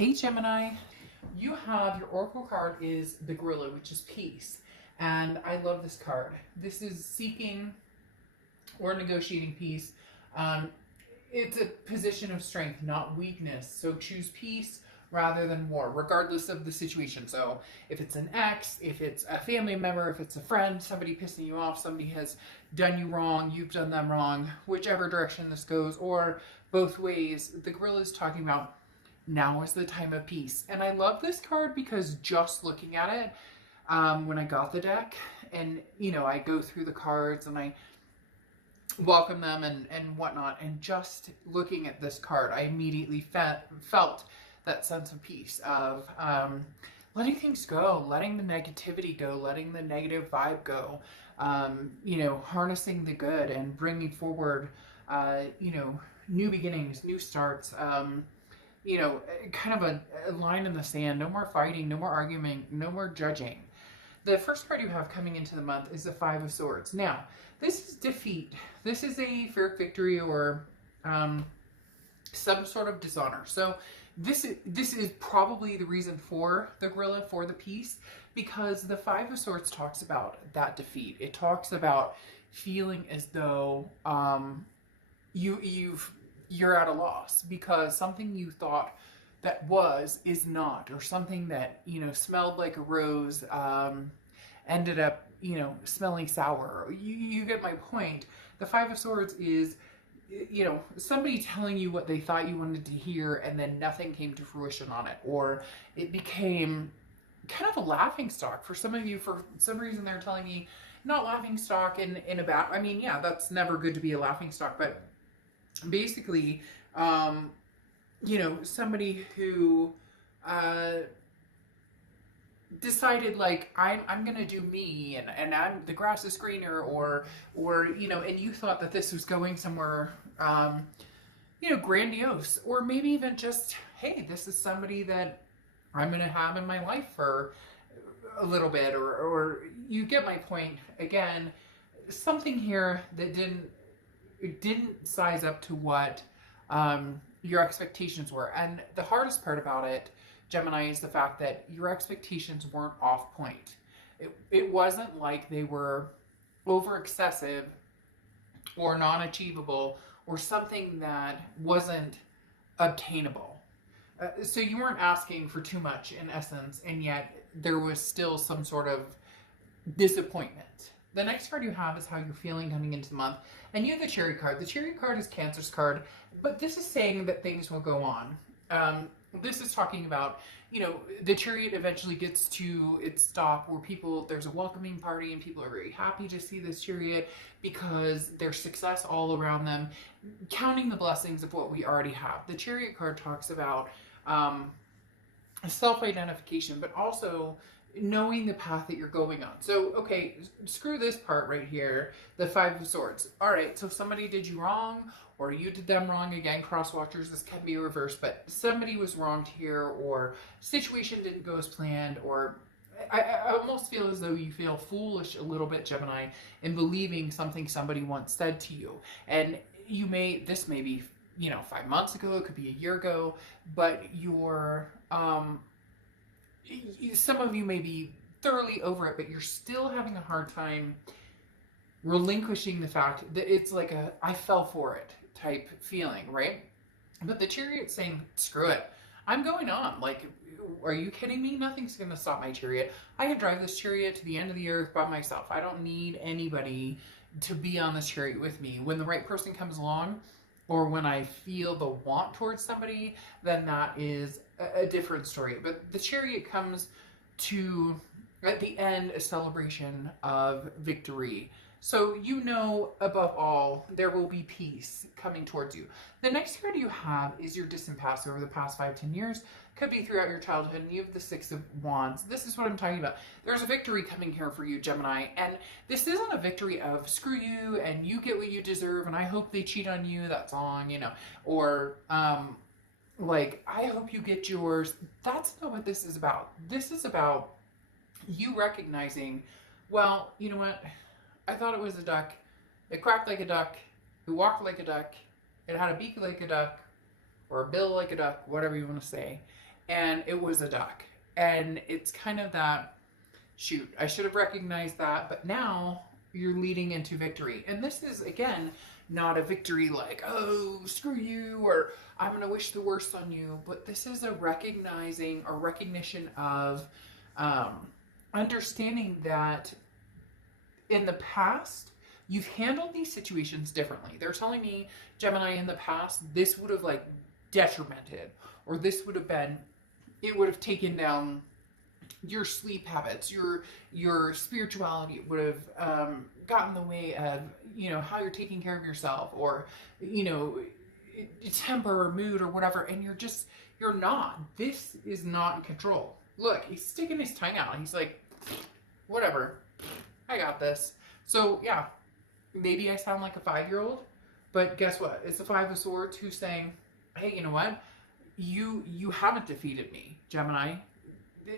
Hey Gemini, you have your oracle card is the gorilla, which is peace. And I love this card. This is seeking or negotiating peace. Um, it's a position of strength, not weakness. So choose peace rather than war, regardless of the situation. So if it's an ex, if it's a family member, if it's a friend, somebody pissing you off, somebody has done you wrong, you've done them wrong, whichever direction this goes, or both ways, the gorilla is talking about now is the time of peace. And I love this card because just looking at it, when I got the deck and, I go through the cards and I welcome them and whatnot, and just looking at this card, I immediately felt that sense of peace of letting things go, letting the negativity go, letting the negative vibe go, harnessing the good and bringing forward, new beginnings, new starts, kind of a line in the sand. No more fighting, no more arguing, no more judging. The first card you have coming into the month is the Five of Swords. Now, this is defeat. This is a fair victory or some sort of dishonor. So this is probably the reason for the gorilla, for the peace, because the Five of Swords talks about that defeat. It talks about feeling as though you're at a loss because something you thought that is not, or something that, smelled like a rose, ended up, smelling sour. You get my point. The Five of Swords is, somebody telling you what they thought you wanted to hear and then nothing came to fruition on it, or it became kind of a laughing stock for some of you. For some reason, they're telling me not laughing stock in a bad, yeah, that's never good to be a laughing stock, but basically, somebody who decided like I'm gonna do me and I'm the grass is greener, or and you thought that this was going somewhere grandiose, or maybe even just, hey, this is somebody that I'm gonna have in my life for a little bit, or you get my point. Again, something here that didn't size up to what your expectations were. And the hardest part about it, Gemini, is the fact that your expectations weren't off point. It wasn't like they were over excessive or non-achievable or something that wasn't obtainable. So you weren't asking for too much in essence, and yet there was still some sort of disappointment. The next card you have is how you're feeling coming into the month. And you have the Chariot card. The Chariot card is Cancer's card, but this is saying that things will go on. This is talking about, the Chariot eventually gets to its stop where there's a welcoming party and people are very happy to see this Chariot because there's success all around them, counting the blessings of what we already have. The Chariot card talks about self-identification, but also knowing the path that you're going on. So, okay, screw this part right here, the Five of Swords. All right, so somebody did you wrong, or you did them wrong. Again, cross watchers, this can be reversed, but somebody was wronged here, or situation didn't go as planned, or I almost feel as though you feel foolish a little bit, Gemini, in believing something somebody once said to you. And this may be, 5 months ago, it could be a year ago, but some of you may be thoroughly over it, but you're still having a hard time relinquishing the fact that it's like I fell for it type feeling, right? But the Chariot's saying, screw it. I'm going on. Like, are you kidding me? Nothing's going to stop my Chariot. I can drive this Chariot to the end of the earth by myself. I don't need anybody to be on this Chariot with me. When the right person comes along, or when I feel the want towards somebody, then that is a different story. But the Chariot comes to, at the end, a celebration of victory. So above all, there will be peace coming towards you. The next card you have is your distant past over the past 5-10 years. Could be throughout your childhood, and you have the Six of Wands. This is what I'm talking about. There's a victory coming here for you, Gemini, and this isn't a victory of screw you and you get what you deserve and I hope they cheat on you, that song, or like, I hope you get yours. That's not what this is about. This is about you recognizing, well, you know what? I thought it was a duck. It quacked like a duck. It walked like a duck. It had a beak like a duck, or a bill like a duck, whatever you want to say. and it was a duck. And it's kind of that, shoot, I should have recognized that, but now you're leading into victory. And this is, again, not a victory like, oh, screw you, or I'm going to wish the worst on you. But this is a recognizing or recognition of understanding that in the past, you've handled these situations differently. They're telling me, Gemini, in the past, this would have like detrimented, or this would have been, it would have taken down your sleep habits, your spirituality. Would have gotten in the way of, how you're taking care of yourself, or, temper or mood or whatever. And you're not. This is not in control. Look, he's sticking his tongue out. He's like, whatever, I got this. So yeah, maybe I sound like a 5-year-old, but guess what? It's the Five of Swords who's saying, hey, you know what? You haven't defeated me, Gemini.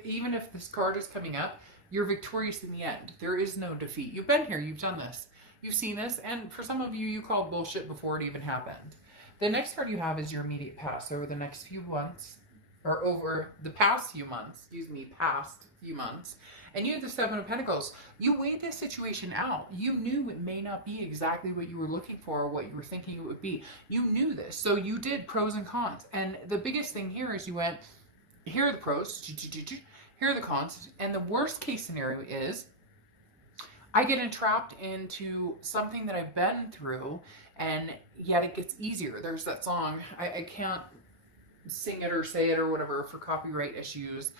Even if this card is coming up, you're victorious in the end. There is no defeat. You've been here. You've done this. You've seen this. And for some of you, you called bullshit before it even happened. The next card you have is your immediate past. Over the next few months, or over the past few months, and you have the Seven of Pentacles. You weighed this situation out. You knew it may not be exactly what you were looking for or what you were thinking it would be. You knew this. So you did pros and cons. And the biggest thing here is you went, here are the pros, here are the cons. And the worst case scenario is I get entrapped into something that I've been through, and yet it gets easier. There's that song. I can't sing it or say it or whatever for copyright issues.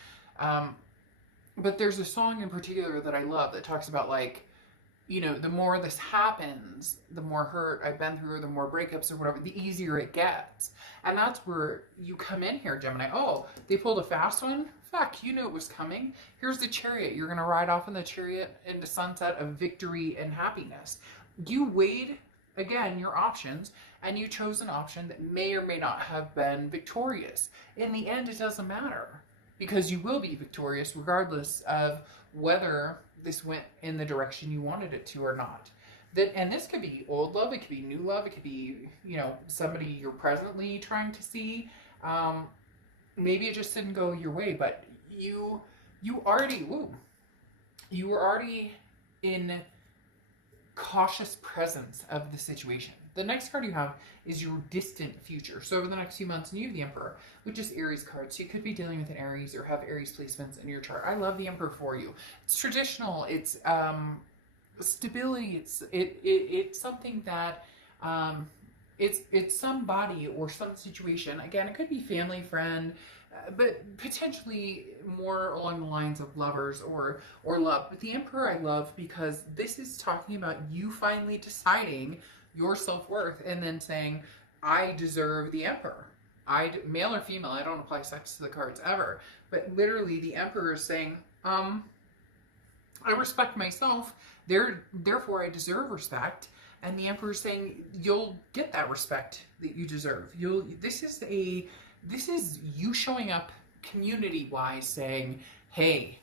But there's a song in particular that I love that talks about, like, the more this happens, the more hurt I've been through, the more breakups or whatever, the easier it gets. And that's where you come in here, Gemini. Oh, they pulled a fast one? Fuck, you knew it was coming. Here's the Chariot. You're going to ride off in the Chariot into sunset of victory and happiness. You weighed, again, your options, and you chose an option that may or may not have been victorious. In the end, it doesn't matter, because you will be victorious regardless of whether this went in the direction you wanted it to or not. And this could be old love, it could be new love, it could be, somebody you're presently trying to see. Maybe it just didn't go your way, but you were already in cautious presence of the situation. The next card you have is your distant future. So over the next few months, you have the Emperor, which is Aries card. So you could be dealing with an Aries or have Aries placements in your chart. I love the Emperor for you. It's traditional. It's stability. It's something that it's somebody or some situation. Again, it could be family, friend, but potentially more along the lines of lovers or love. But the Emperor I love because this is talking about you finally deciding your self-worth and then saying, I deserve the Emperor. Male or female, I don't apply sex to the cards ever, but literally the Emperor is saying, I respect myself, therefore I deserve respect. And the Emperor is saying, you'll get that respect that you deserve. This is you showing up community-wise saying, hey,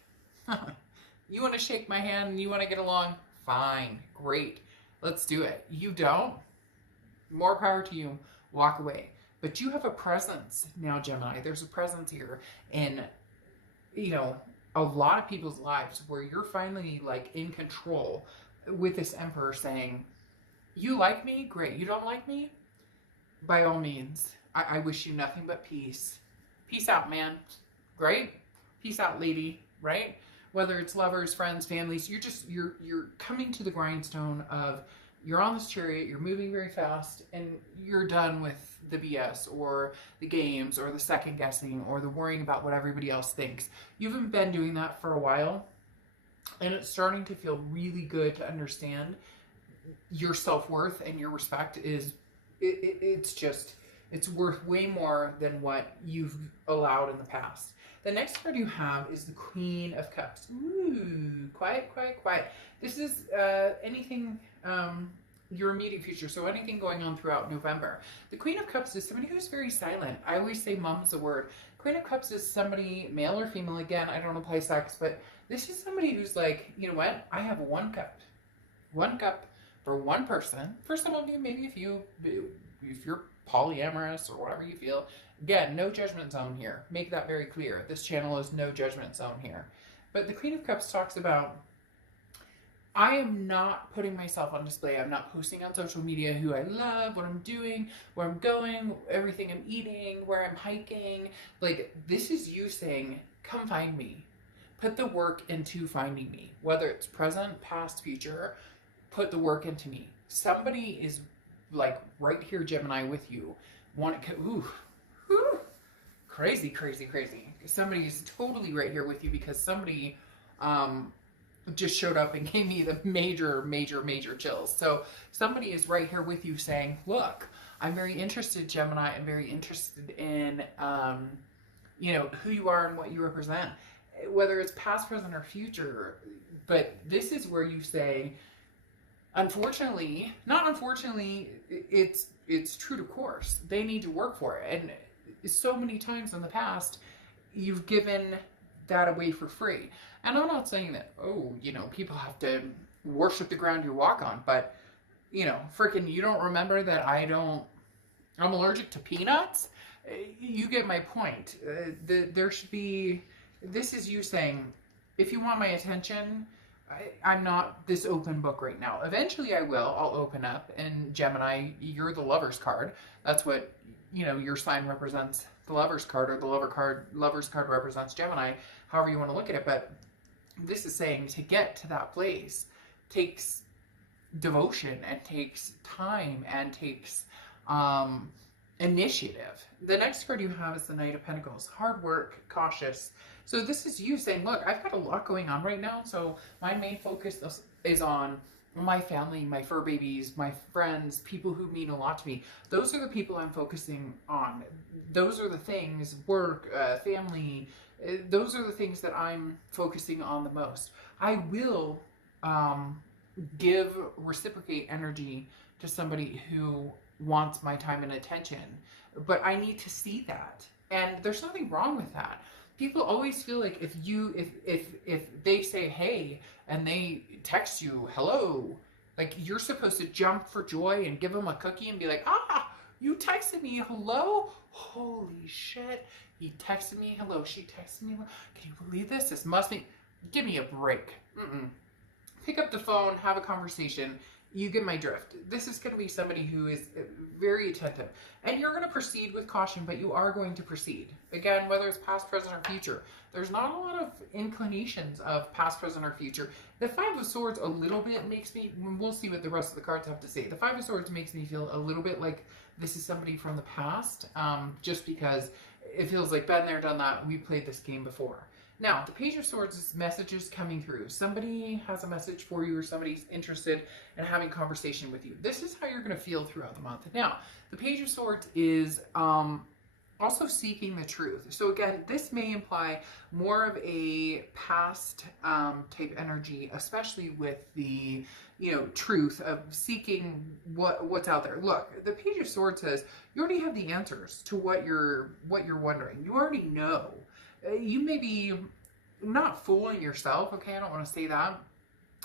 you want to shake my hand and you want to get along? Fine, great. Let's do it. You don't? More power to you. Walk away. But you have a presence now, Gemini. There's a presence here in, a lot of people's lives where you're finally like in control with this Emperor saying, you like me? Great. You don't like me? By all means. I wish you nothing but peace. Peace out, man. Right? Peace out, lady. Right? Whether it's lovers, friends, families, you're coming to the grindstone of you're on this chariot, you're moving very fast, and you're done with the BS or the games or the second guessing or the worrying about what everybody else thinks. You haven't been doing that for a while, and it's starting to feel really good to understand your self-worth and your respect it's worth way more than what you've allowed in the past. The next card you have is the Queen of Cups. Ooh, quiet, quiet, quiet. This is anything, your immediate future, so anything going on throughout November. The Queen of Cups is somebody who's very silent. I always say mom's the word. Queen of Cups is somebody, male or female, again, I don't apply sex, but this is somebody who's like, you know what, I have one cup. One cup for one person. For some of you, maybe if you're polyamorous, or whatever you feel. Again, no judgment zone here. Make that very clear. This channel is no judgment zone here. But the Queen of Cups talks about, I am not putting myself on display. I'm not posting on social media who I love, what I'm doing, where I'm going, everything I'm eating, where I'm hiking. Like, this is you saying, come find me. Put the work into finding me. Whether it's present, past, future, put the work into me. Somebody is like right here, Gemini, with you. Crazy, crazy, crazy. Somebody is totally right here with you, because somebody just showed up and gave me the major, major, major chills. So somebody is right here with you saying, look, I'm very interested, Gemini. I'm very interested in, who you are and what you represent, whether it's past, present, or future. But this is where you say, unfortunately, not unfortunately, it's true to course. They need to work for it. And so many times in the past, you've given that away for free. And I'm not saying that, people have to worship the ground you walk on, but, freaking, you don't remember that I'm allergic to peanuts? You get my point. There should be, this is you saying, if you want my attention, I'm not this open book right now. Eventually I will. I'll open up. And Gemini, you're the Lover's card. That's what, your sign represents, the Lover's card, or the Lover's card represents Gemini, however you want to look at it. But this is saying, to get to that place takes devotion, and takes time, and takes initiative. The next card you have is the Knight of Pentacles. Hard work, cautious. So this is you saying, look, I've got a lot going on right now, so my main focus is on my family, my fur babies, my friends, people who mean a lot to me. Those are the people I'm focusing on. Those are the things, work, family, those are the things that I'm focusing on the most. I will reciprocate energy to somebody who wants my time and attention, but I need to see that. And there's nothing wrong with that. People always feel like if they say hey and they text you hello, like you're supposed to jump for joy and give them a cookie and be like, you texted me hello? Holy shit. He texted me hello. She texted me hello. Can you believe this? This must be, give me a break. Pick up the phone, have a conversation. You get my drift. This is going to be somebody who is very attentive. And you're going to proceed with caution, but you are going to proceed. Again, whether it's past, present, or future. There's not a lot of inclinations of past, present, or future. The Five of Swords a little bit makes me, we'll see what the rest of the cards have to say. The Five of Swords makes me feel a little bit like this is somebody from the past, just because it feels like been there, done that. We played this game before. Now, the Page of Swords is messages coming through. Somebody has a message for you, or somebody's interested in having conversation with you. This is how you're going to feel throughout the month. Now, the Page of Swords is also seeking the truth. So again, this may imply more of a past type energy, especially with the, truth of seeking what's out there. Look, the Page of Swords says you already have the answers to what you're wondering. You already know. You may be not fooling yourself, okay? I don't want to say that.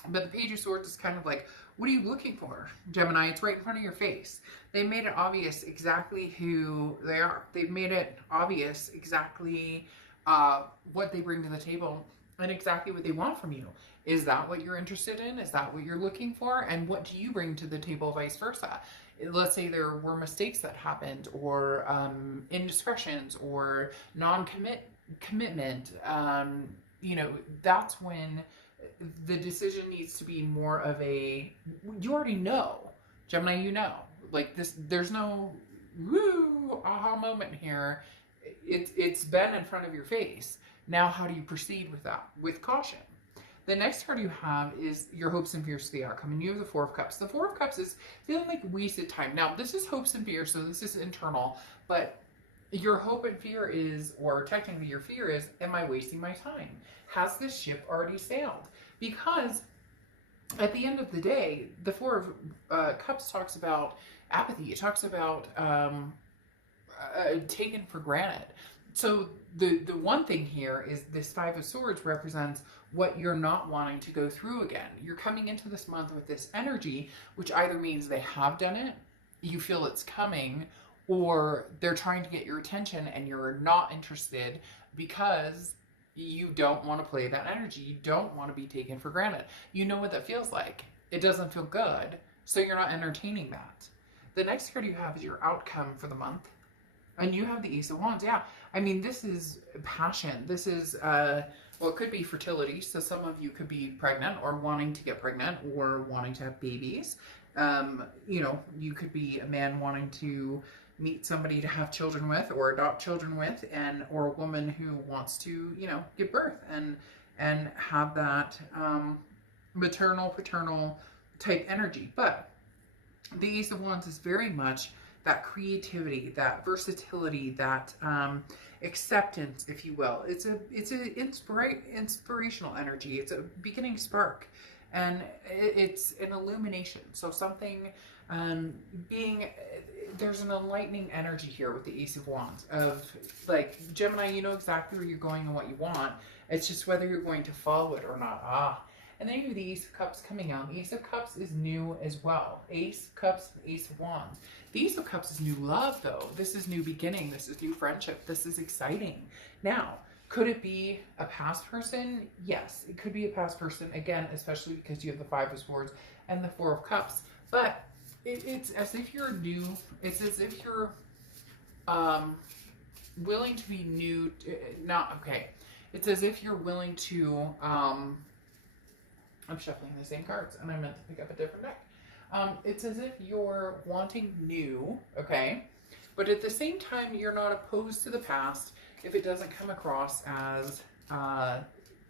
But the Page of Swords is kind of like, what are you looking for, Gemini? It's right in front of your face. They made it obvious exactly who they are. They've made it obvious exactly what they bring to the table and exactly what they want from you. Is that what you're interested in? Is that what you're looking for? And what do you bring to the table, vice versa? Let's say there were mistakes that happened, or indiscretions, or commitment, that's when the decision needs to be more of a, you already know, Gemini, like this, there's no woo aha moment here. It's been in front of your face. Now, how do you proceed with that? With caution. The next card you have is your hopes and fears for the outcome, and you have the Four of Cups. The Four of Cups is feeling like wasted time. Now, this is hopes and fears, so this is internal, but your hope and fear is, or technically your fear is, am I wasting my time? Has this ship already sailed? Because at the end of the day, the Four of Cups talks about apathy. It talks about taken for granted. So the one thing here is this Five of Swords represents what you're not wanting to go through again. You're coming into this month with this energy, which either means they have done it, you feel it's coming, or they're trying to get your attention and you're not interested because you don't want to play that energy. You don't want to be taken for granted. You know what that feels like. It doesn't feel good, so you're not entertaining that. The next card you have is your outcome for the month. And you have the Ace of Wands. Yeah. I mean, this is passion. This is, well, it could be fertility. So some of you could be pregnant or wanting to get pregnant or wanting to have babies. You know, you could be a man wanting to meet somebody to have children with or adopt children with, and or a woman who wants to, you know, give birth and have that maternal, paternal type energy. But the Ace of Wands is very much that creativity, that versatility, that acceptance, if you will. It's an inspirational energy. It's a beginning spark, and it's an illumination. So something there's an enlightening energy here with the Ace of Wands of, like, Gemini, you know exactly where you're going and what you want. It's just whether you're going to follow it or not. And then you have the Ace of Cups coming out. The Ace of Cups is new as well. Ace of Cups, Ace of Wands. The Ace of Cups is new love, though. This is new beginning. This is new friendship. This is exciting. Now, could it be a past person? Yes, it could be a past person. Again, especially because you have the Five of Swords and the Four of Cups. But it's as if you're new. It's as if you're willing to be new. It's as if you're willing to... I'm shuffling the same cards, and I meant to pick up a different deck. It's as if you're wanting new, okay? But at the same time, you're not opposed to the past if it doesn't come across as,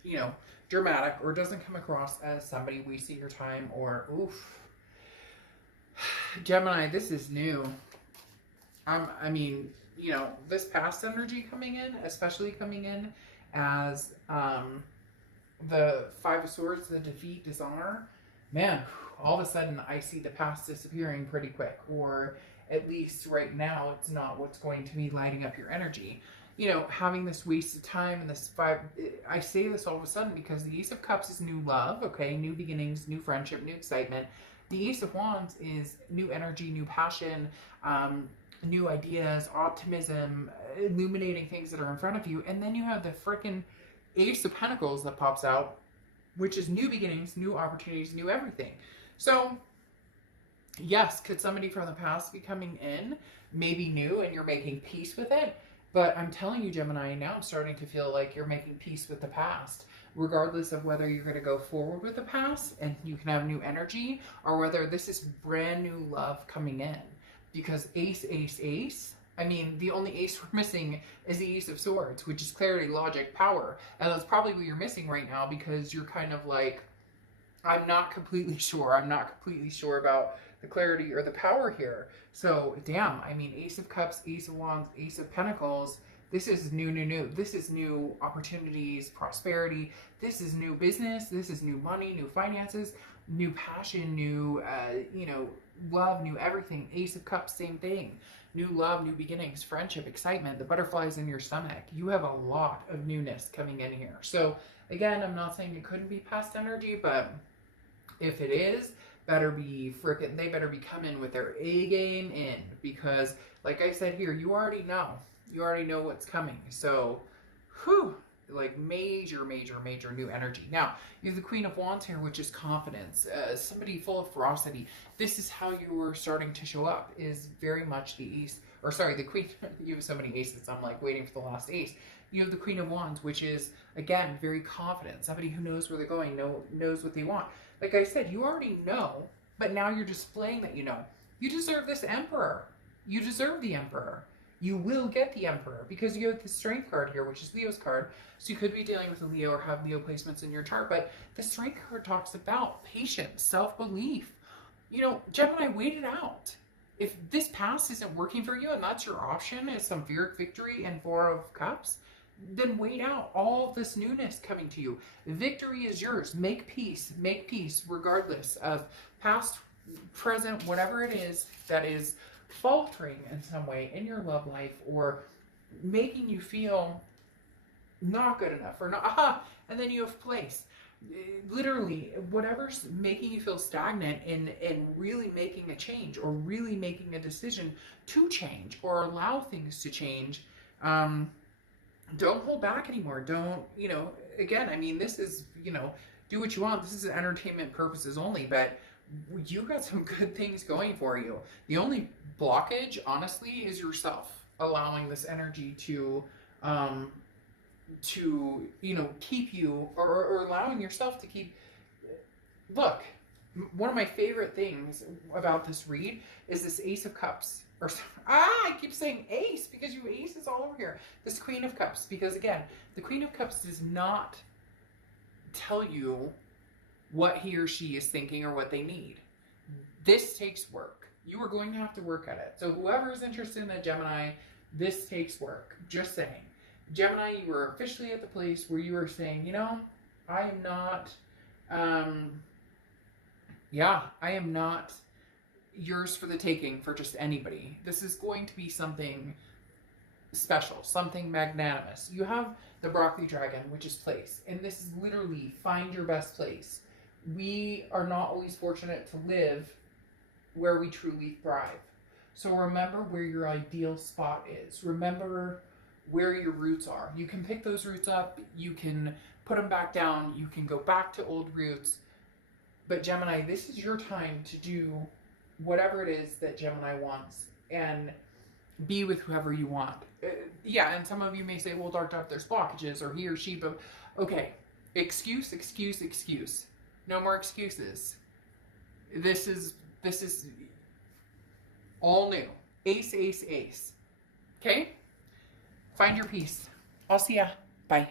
you know, dramatic, or doesn't come across as somebody wasting your time, or, oof. Gemini, this is new. I mean, you know, this past energy coming in, especially coming in as, the Five of Swords, the defeat, dishonor, man, all of a sudden I see the past disappearing pretty quick, or at least right now it's not what's going to be lighting up your energy. You know, having this wasted time and this I say this all of a sudden because the Ace of Cups is new love, okay, new beginnings, new friendship, new excitement. The Ace of Wands is new energy, new passion, new ideas, optimism, illuminating things that are in front of you. And then you have the freaking Ace of Pentacles that pops out, which is new beginnings, new opportunities, new everything. So, yes, could somebody from the past be coming in, maybe new, and you're making peace with it? But I'm telling you, Gemini, now I'm starting to feel like you're making peace with the past, regardless of whether you're going to go forward with the past and you can have new energy, or whether this is brand new love coming in. Because Ace, Ace, Ace, I mean, the only ace we're missing is the Ace of Swords, which is clarity, logic, power. And that's probably what you're missing right now, because you're kind of like, I'm not completely sure. I'm not completely sure about the clarity or the power here. So, damn, I mean, Ace of Cups, Ace of Wands, Ace of Pentacles. This is new. This is new opportunities, prosperity. This is new business. This is new money, new finances, new passion, new, you know, love, new everything. Ace of Cups, same thing. New love, new beginnings, friendship, excitement, the butterflies in your stomach. You have a lot of newness coming in here. So again, I'm not saying it couldn't be past energy, but if it is, they better be coming with their A game in, because like I said here, you already know what's coming. So, whew, like major new energy. Now, you have the Queen of Wands here, which is confidence, somebody full of ferocity. This is how you were starting to show up, is very much the Ace, or sorry, the Queen. You have so many aces, I'm like waiting for the last ace. You have the Queen of Wands, which is, again, very confident, somebody who knows where they're going, knows what they want. Like I said, you already know, but now you're displaying that you know. You deserve this Emperor. You deserve the Emperor. You will get the Emperor, because you have the Strength card here, which is Leo's card. So you could be dealing with a Leo or have Leo placements in your chart. But the Strength card talks about patience, self-belief. You know, Gemini, wait it out. If this past isn't working for you and that's your option is some Pyrrhic victory and Four of Cups, then wait out all this newness coming to you. Victory is yours. Make peace regardless of past, present, whatever it is that is faltering in some way in your love life, or making you feel not good enough, or not, and then you have place. literally, whatever's making you feel stagnant and really making a change or really making a decision to change or allow things to change, don't hold back anymore. Don't, again, I mean, this is, do what you want. This is entertainment purposes only, but you got some good things going for you. The only blockage, honestly, is yourself allowing this energy to keep you, or allowing yourself to keep. Look, one of my favorite things about this read is this Ace of Cups. I keep saying ace because you aces all over here. This Queen of Cups, because again, the Queen of Cups does not tell you what he or she is thinking or what they need. This takes work. You are going to have to work at it. So whoever is interested in a Gemini, this takes work. Just saying. Gemini, you are officially at the place where you are saying, I am not, I am not yours for the taking for just anybody. This is going to be something special, something magnanimous. You have the broccoli dragon, which is place, and this is literally find your best place. We are not always fortunate to live where we truly thrive. So remember where your ideal spot is. Remember where your roots are. You can pick those roots up, you can put them back down, you can go back to old roots. But Gemini, this is your time to do whatever it is that Gemini wants and be with whoever you want. And some of you may say, well, Dark Dove, there's blockages, or he or she, but okay. Excuse. No more excuses. This is all new. Ace. Okay? Find your peace. I'll see ya. Bye.